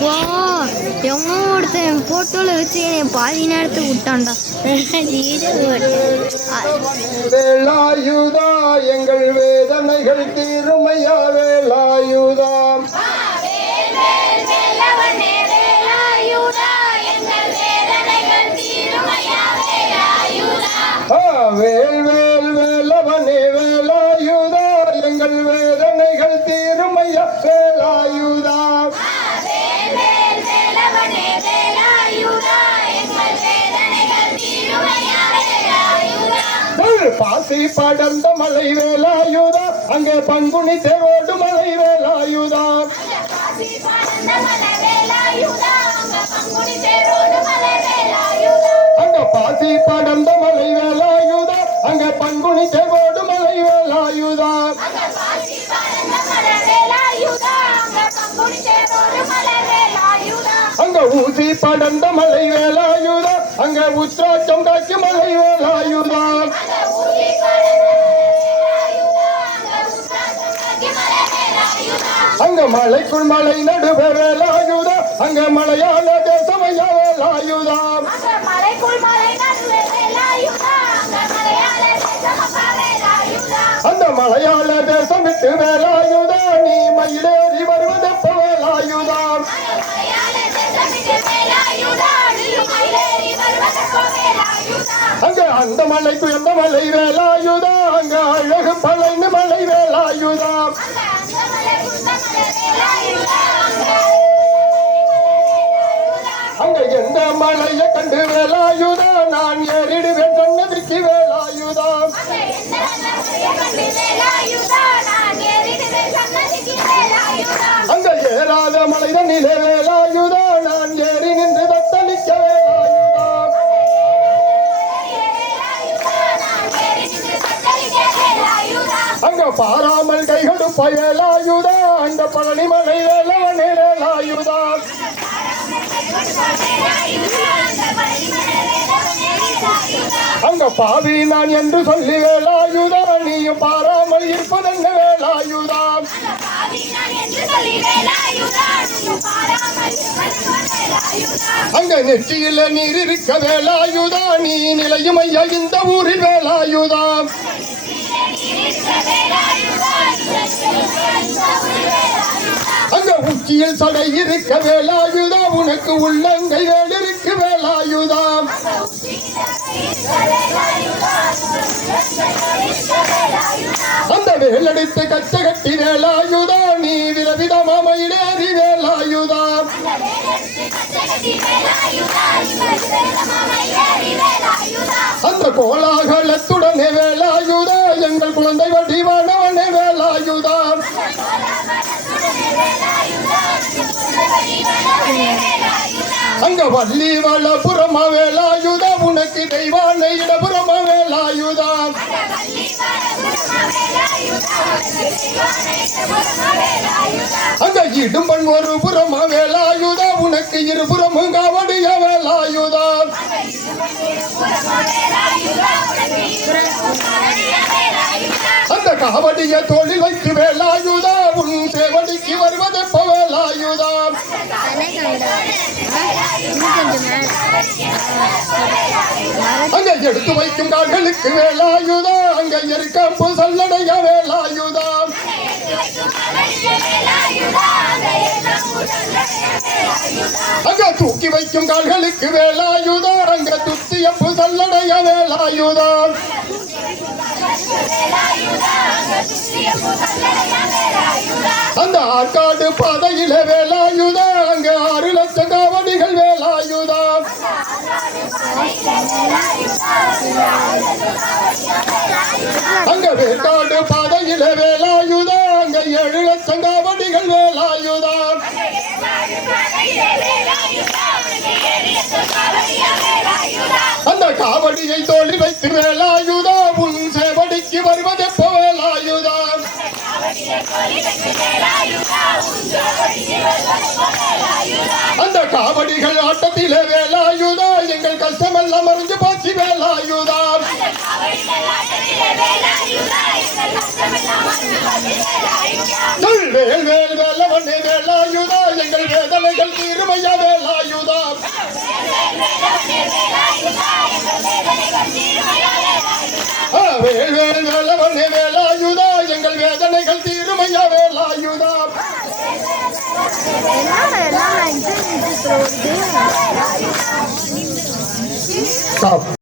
வா எவனோ ஒருத்தன் போட்டோல வச்சு பாதி நேரத்துக்கு விட்டான்டா. வேலாயுதா எங்கள் வேதனைகள் தீருமையா வேலாயுதா வேல் வேல் வேலவனே வேலாயுதா எங்கள் வேதனைகள் தீருமையா வேலாயுதா பாசி படர்ந்த மலை வேலாயுதா அங்கே பங்குனி தேரோடு மலை வேலாயுதா அங்க பாசி படர்ந்த மலை வேலாயுதா அங்க பங்குனி தேரோடு மலை வேலாயுதா அங்க ஊசி படர்ந்த மலை வேலாயுதா அங்க உத்ராட்சம் காட்சி மலை வேலாயுதா அங்க மலைக்குள் மலை நடுவே வேலாயுதா அங்க மலையாள தேசமையா வேலாயுதா அந்த மலையாள தேசம் விட்டு வேலாயுதா நீ மயிலேறி வருவதெப்ப வேலாயுதா அங்க அந்த மலைக்கு எந்த மலை வேலாயுதா அங்க அழகு பழைந்து மலை வேலாயுதா அங்க எந்த மலைய கண்டு வேலாயுதா நான் ஏறிடுவேன் கண்ணதிக்கு வேலாயுதா அங்க ஏறாத மலை தண்ணிலே வேலாயுதா நான் ஏறி நின்று தத்தளிக்க வேலாயுதா அங்க பாராமல் கை கொடுப்ப வேலாயுதா அந்த பழனி மலை வேலவனே வேலாயுதா அங்க பாவி நான் என்று சொல்லி வேலாயுதா நீயும் பாராமல் இருப்பதென்ன வேலாயுதா அங்க நெற்றியில நீர் இருக்க வேலாயுதா நீ நிலையும் ஐயா இந்த ஊரில் வேலாயுதா அங்க உச்சியில் சடை இருக்க வேலாயுதா உனக்கு உள்ளங்கை வேல் இருக்கு வேலாயுதா அந்த வேலெடுத்து கச்ச கட்டி வேலாயுதா நீ விதவிதமா மயிலேறி வேலாயுதா அந்த கோலாகலத்துடனே வேலாயுதா எங்கள் குழந்தை வடிவானவனே வேலாயுதா அங்க வள்ளி வளபுரமா வேலாயுதா உனக்கு தெய்வான இடபுரமா வேலாயுதா அங்க இடும்பன் ஒரு புறமா வேலாயுதா உனக்கு இருபுறமும் காவடிய வேலாயுதா அந்த காவடிய தோளில் வைத்து வேலாயுதா உன் சேவடிக்கு வருவதெப்ப வேலாயுதா அங்க எடுத்து வைக்கும் கால்களுக்கு வேலாயுதா அங்க இருக்க சல்லடைய வேலாயுதா அங்க தூக்கி வைக்கும் கால்களுக்கு வேலாயுதா அங்க துத்தியப்பு சல்லடைய வேலாயுதா அந்த ஆற்காடு பாதையில வேலாயுதா அங்க 6 லட்சம் காவடிகள் வேலாயுதா அங்க வேற்காடு பாதையில வேலாயுதா அங்க 7 லட்சம் காவடிகள் வேலாயுதா அந்த காவடியை தோழி வைத்து வேலாயுதா உன் சேவடிக்கு வருவதெப்ப வேலாயுதா அந்த காவடிகள் ஆட்டத்திலே வேலாயுதா எங்கள் கஷ்டமெல்லாம் மறைஞ்சு போச்சு வேலாயுதா சொல் வேல் வேல் வேலவனே வேலாயுதா எங்கள் வேதனைகள் தீருமையா வேலாயுதா வேல் வேல் வேலவனே வேலாயுதா எங்கள் வேதனைகள் தீருமையா வேலாயுதா எல்லாம் எக்ஸாம் Stop.